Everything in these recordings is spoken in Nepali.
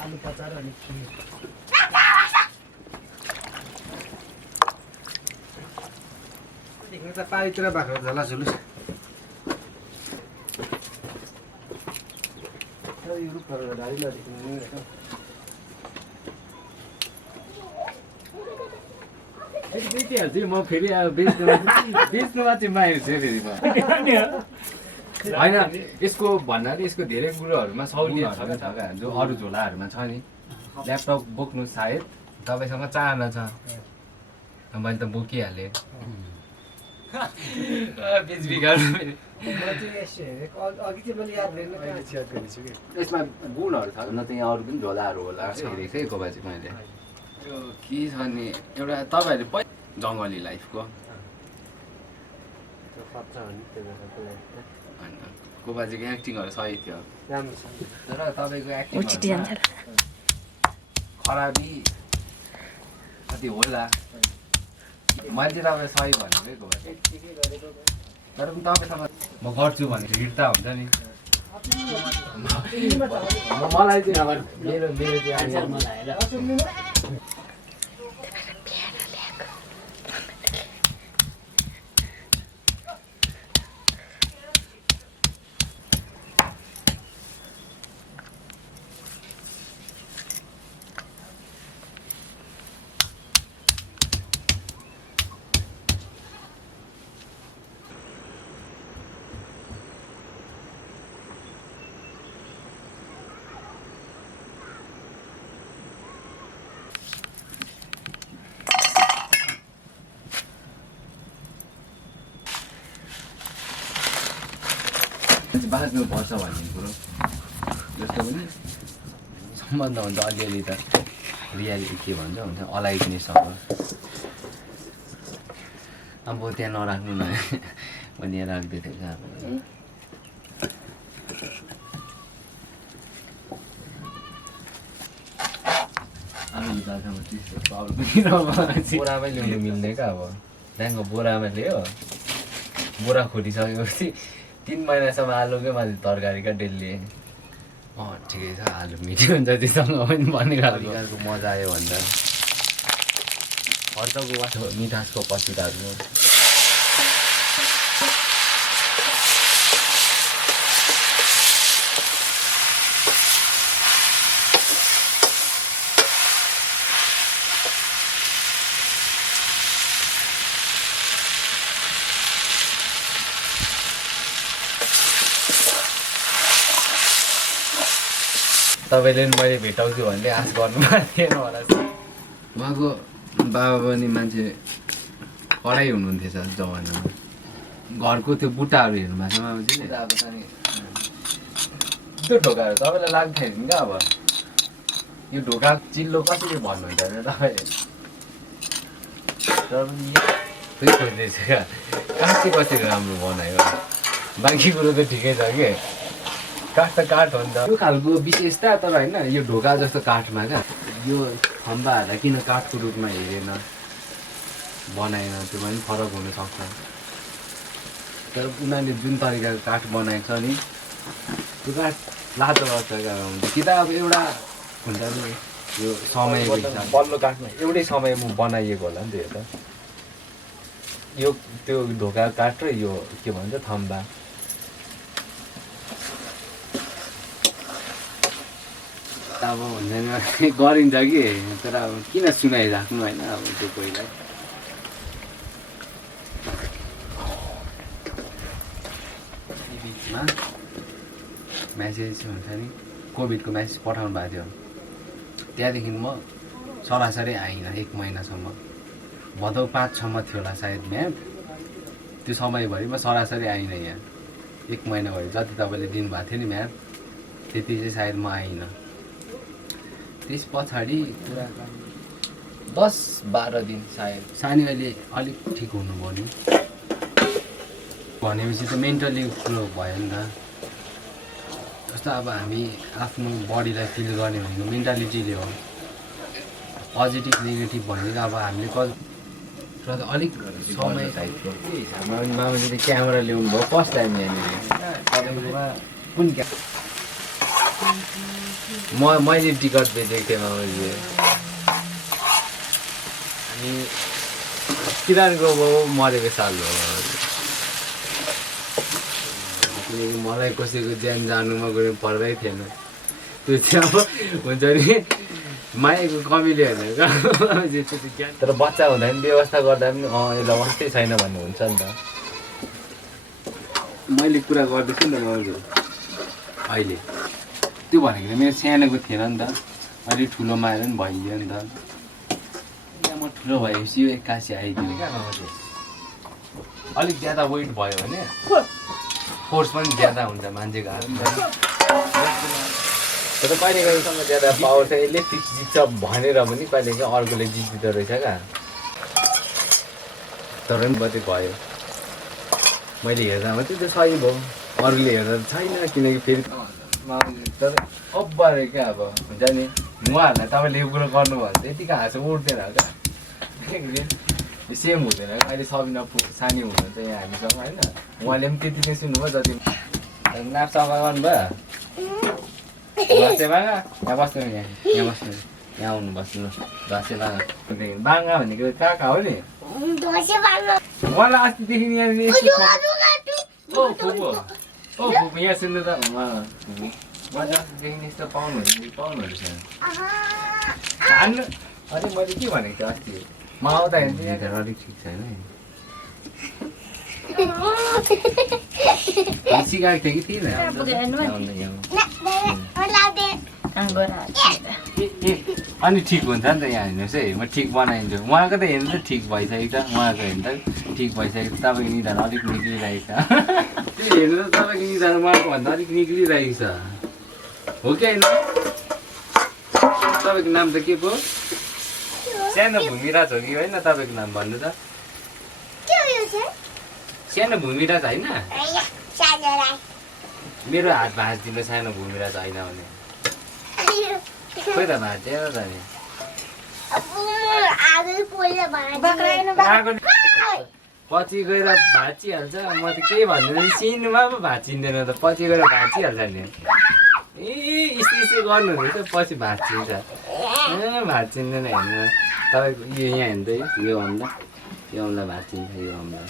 आलु पचाएर अनि खिर देख्नु त पारितिर भएको झला झुलुस यो रुखहरू ढाडी नदेख्नु बेचिहाल्छु म फेरि अब बेच्नुमा चाहिँ माहिर छु फेरि म होइन यसको भन्नाले यसको धेरै कुरोहरूमा सहुलियत छ क्या जो अरू झोलाहरूमा छ नि ल्यापटप बोक्नु सायद तपाईँसँग चाहना छ मैले त बोकिहालेँ यसमा गुणहरू छ न त्यहाँ अरू पनि झोलाहरू होला हेरेको बाजे मैले यो के छ नि एउटा तपाईँहरूले जङ्गली लाइफको कोबाजीको एक्टिङहरू सही थियो तर तपाईँको एक्टिङ खराबी कति होला मैले चाहिँ तपाईँलाई सही भनेकै कोबाजी तर पनि तपाईँसँग म गर्छु भने हिँड्दा हुन्छ नि मलाई चाहिँ अब मेरो बाँच्नु पर्छ भन्ने कुरो जस्तो पनि सम्बन्ध हुन्छ अलिअलि त रियालिटी के भन्छ हुन्छ अलाइटनेससँग अब त्यहाँ नराख्नु न भने यहाँ राख्दै थिएछ बोरामै ल्याउनु मिल्ने क्या अब त्यहाँको बोरामा ल्यायो बोरा खोटिसकेपछि 3 महिनासम्म आलुकै माथि तरकारीका डेली ठिकै छ आलु मिठो हुन्छ त्योसँग पनि भन्ने खालको मजा आयो भन्दा खर्चको वाटो मिठासको पसिटाहरू तपाईँले पनि मैले भेटाउँछु भन्दै आश गर्नुभएको थिएन होला उहाँको बाबा पनि मान्छे कडै हुनुहुन्थेछ जमानामा घरको त्यो बुट्टाहरू हेर्नु भएको छ बाबाजी अब चाहिँ त्यो ढोकाहरू तपाईँलाई लाग्दैन नि क्या अब यो ढोका चिल्लो कसरी भन्नुहुन्छ भने तपाईँले तर पनि खोज्दैछ क्या काठ चाहिँ कसरी राम्रो बनायो बाँकी कुरो त ठिकै छ कि काठ त काठ हो नि त यो खालको विशेषता तर होइन यो ढोका जस्तो काठमा क्या यो खम्बाहरूलाई किन काठको रूपमा हेरेन बनाएन त्यो पनि फरक हुनसक्छ तर उनीहरूले जुन तरिकाको काठ बनाएको छ नि त्यो काठ लातो गर्छ कि त अब एउटा हुन्छ नि यो समयको हिसाब बल्लो काठमा एउटै समयमा बनाइएको होला नि त्यो त यो त्यो ढोका काठ र यो के भन्छ थम्बा अब हुन्छ नि गरिन्छ कि तर अब किन सुनाइराख्नु होइन अब त्यो कोहीलाई बिचमा म्यासेज हुन्छ नि कोभिडको म्यासेज पठाउनु भएको थियो त्यहाँदेखि म सरासरी आइनँ 1 महिनासम्म भदौ 5-6 थियो होला सायद म्याप त्यो समयभरिमा सरासरी आइनँ यहाँ 1 महिना भयो जति तपाईँले दिनुभएको थियो नि म्याप त्यति चाहिँ सायद म आइनँ त्यस पछाडि पुरा 10-12 दिन सायद सानी अहिले अलिक ठिक हुनुभयो नि भनेपछि त मेन्टली कुरो भयो नि त जस्तो अब हामी आफ्नो बडीलाई फिल गर्ने भनेको मेन्टालिटीले हो पोजिटिभ नेगेटिभ भनेको अब हामीले अलिक समय टाइपको के हिसाबमा मामाले क्यामेरा ल्याउनु भयो फर्स्ट टाइम यहाँनिर तपाईँकोमा कुन मैले टिकट बेचेको थिएँ मामाले अनि किरानको मरेको साल हो किनकि मलाई कसैको ज्यान जानुमा गएर पर्दै थिएन त्यो चाहिँ अब हुन्छ नि मायाको कमीले होइन तर बच्चा हुँदा पनि व्यवस्था गर्दा पनि यसलाई वास्तै छैन भन्ने हुन्छ नि त मैले कुरा गर्दैछु नि त हजुर अहिले त्यो भनेको मेरो सानोको थिएन नि त अहिले ठुलोमा आएर पनि भइदियो नि त यहाँ म ठुलो भएपछि यो 81 आइदियो क्या अलिक ज्यादा वेट भयो भने फोर्स पनि ज्यादा हुन्छ मान्छेको हातमा तर कहिले कहिलेसम्म ज्यादा पावर छ यसले फिक्स जित्छ भनेर पनि कहिले काहीँ अर्कोले जित्दो रहेछ क्या तर पनि मात्रै भयो मैले हेर्दा मात्रै त्यो सही भयो अरूले हेर्दा छैन किनकि फेरि तर अब्बारे क्या अब हुन्छ नि उहाँहरूलाई तपाईँले यो कुरो गर्नुभयो भने यतिको हाँसो उठ्दैन क्या सेम हुँदैन अहिले सबिना सानी हुनुहुन्छ यहाँ हामीसँग होइन उहाँले पनि त्यति नै सुन्नुभयो जति नाप सफा गर्नुभयो बाँगा यहाँ बस्नु यहाँ बस्नु यहाँ आउनु बस्नु दसैँ बाँगा भनेको कहाँ हो नि उहाँलाई अस्तिदेखि यहाँनिर फुपू यहाँ सुन्नु त मैले अस्तिदेखि यस्तो पाउनुहुँदैछ हान्नु अरे मैले के भनेको थिएँ अस्ति म आउँदा हेर्नु यहाँ अलिक ठिक छैन सिकाएको थिएँ कि थिएन अनि ठिक हुन्छ नि त यहाँ हेर्नुहोस् है म ठिक बनाइदिन्छु उहाँको त हेर्नु त ठिक भइसकेको छ उहाँको हेर्नु त ठिक भइसकेको छ तपाईँको निधान अलिक निक्लिरहेको छ त्यो हेर्नु त तपाईँको निधान उहाँको भन्दा अलिक निक्लिरहेको छ हो कि होइन तपाईँको नाम त के पो सानो भूमिराज हो कि होइन तपाईँको नाम भन्नु त सानो भूमिराज होइन मेरो हात भाँचिदिनु सानो भूमिराज होइन भने खोइ त भाँचेर त नि पछि गएर भाँचिहाल्छ म त के भन्दैन सिनुमा पो भाँचिँदैन त पछि गएर भाँचिहाल्छ नि यस्तो गर्नु हुँदैछ पछि भाँचिन्छ भाँचिँदैन हेर्नु तपाईँको यो यहाँ हेर्दै यो भन्दा भाँचिन्छ यो भन्दा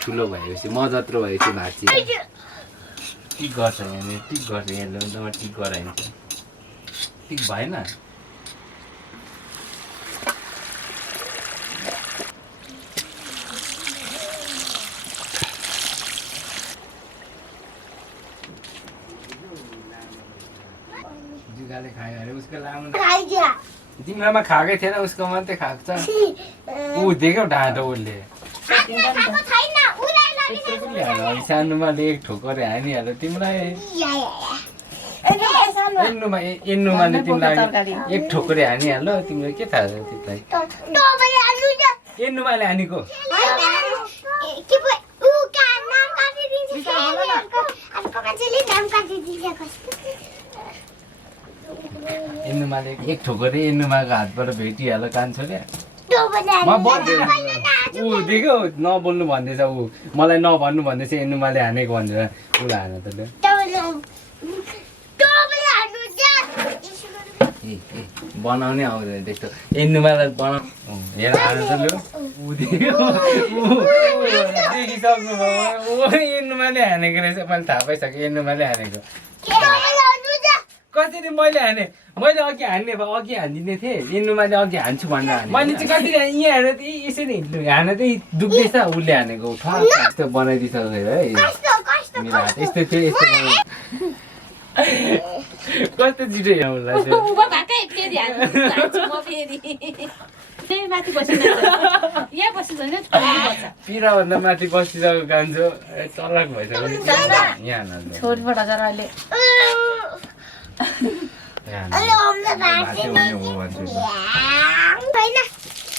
ठुलो भएपछि म जत्रो भएपछि भाँचिन्छ टिक गर्छ यहाँनिर टिक गर्छ यहाँ ल्याउँदामा टिक गराइन्छ टिक भएन जुगाले खायो अरे उसको लामो तिम्रोमा खाएकै थिएन उसको मात्रै खाएको छ ऊ देख्यौ ढाँटो उसले सानोमा एक ठोकरे हानिहाल्यो तिमीलाई एन्नुमाले तिमीलाई एक ठोकरे हानिहाल्यो तिमीलाई के थाहा छ त्यसलाई एन्नुमाले हानेको एन्नुमाले एक ठोकरे एन्नुमाको हातबाट भेटिहाल्यो कान्छोले ऊ देख्यो नबोल्नु भन्दैछ ऊ मलाई नभन्नु भन्दैछ एन्नुमाले हानेको भनेर उसलाई हान त बनाउनै आउँदैन त्यस्तो एन्नुमालाई बनाउ हेर हान त लु ऊ देखिसक्नु भयो एन्नुमाले हानेको रहेछ मैले थाहा पाइसकेँ एन्नुमाले हानेको कसरी मैले हाने मैले अघि हान्ने भए अघि हानिदिने थिएँ एन्नुमाले अघि हान्छु भनेर हाने मैले चाहिँ कसरी यहाँ हेरेर यसरी हान चाहिँ दुख्दैछ उसले हानेको यस्तो बनाइदिइसकेको है मेरो हात यस्तो थियो यस्तो कस्तो छिटो यहाँ उसलाई त्यही माथि बसिरहेको यहाँ बसेछ भने बस्छ पिराभन्दा माथि बसिरहेको कान्छो चलाक भइसक्यो यहाँ नजाऊ। छोरीबाट जरा अहिले माथि हुने हो भन्छु नि।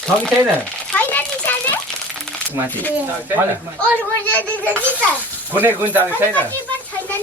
छ कि छैन माथि कुनै कुन चालक छैन कुन चालक छैन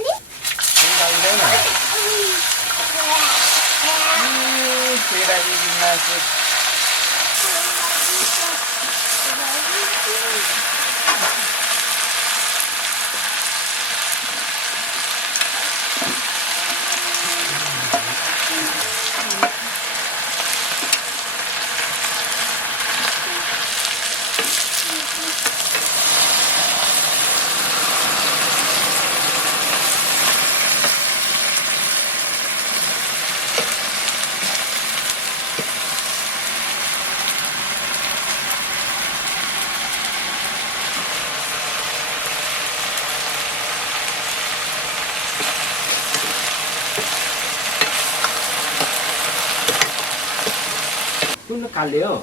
कुन काले हो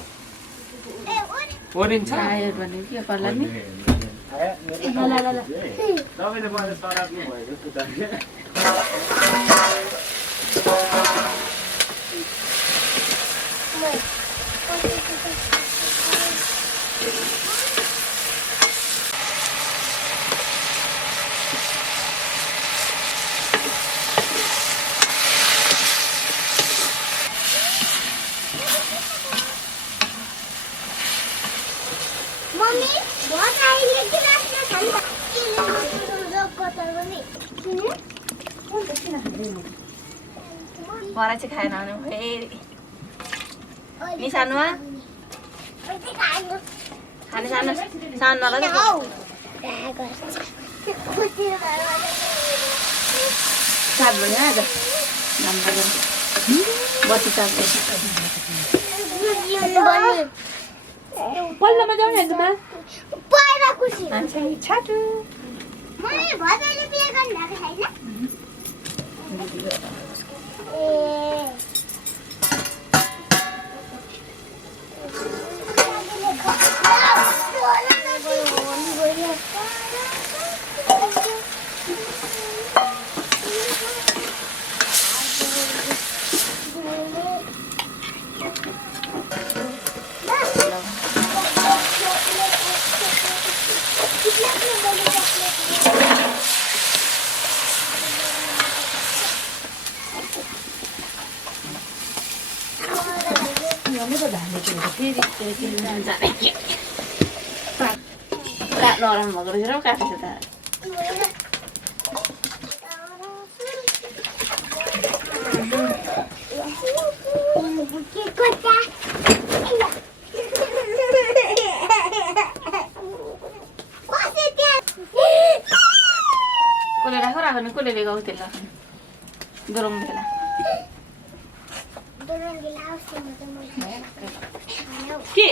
ओरेन्ज छ आयो भने के पर्ला नि तपाईँले मलाई सराप्नु भएको सुधार मलाई चाहिँ खाएन भने फेरि निसानुमा खाने सानो सानोलाई सात बजी आज बत्ती सात पल्लोमा जाउँ न छाटु नराम्रो भएको रहेछ र काटेको त कसले राख नि कसले बेगाउ त्यसलाई गरौँ त्यसलाई के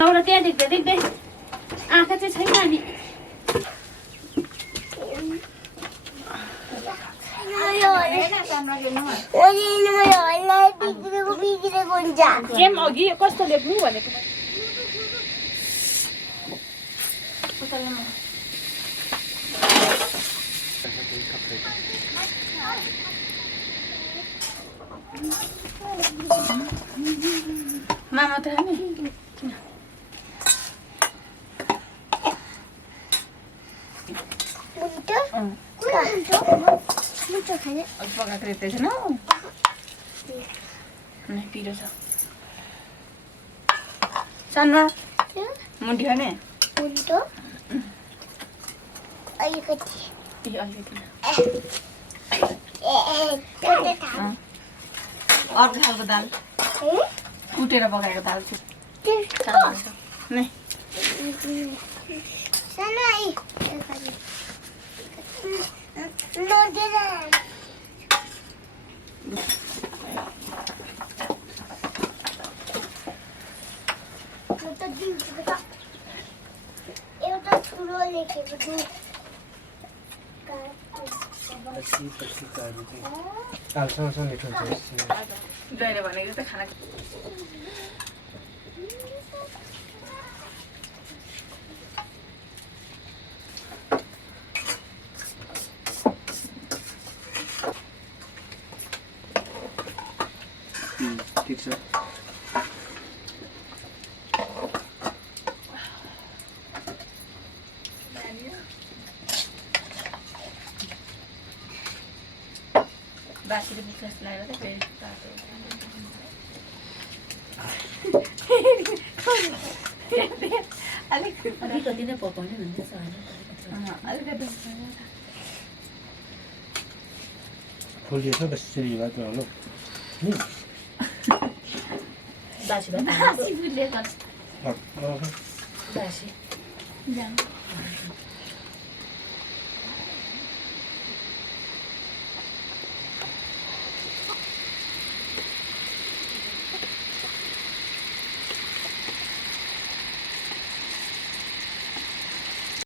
एउटा त्यहाँ देख्दै देख्दै आँखा चाहिँ छैन नि गेम अघि कस्तो लेख्नु भनेको मामा त नि पकाएको रहेछ न पिरो छ सानो मुन्टी खाने अर्को खालको दाल कुटेर पकाएको दाल चाहिँ एउटा ठुलो लेखेको छु कालसँग मिठो हुन्छ जहिले भनेको त खाना ठिक छ बासीले विश्वास लागेर त फेरि बाटो अलिक कति नै पकाउने भन्दैछ होइन अलिकति खोलिएछ बस्री भातमा हुनु बासी भात बासी बुझ्ने बासी जानु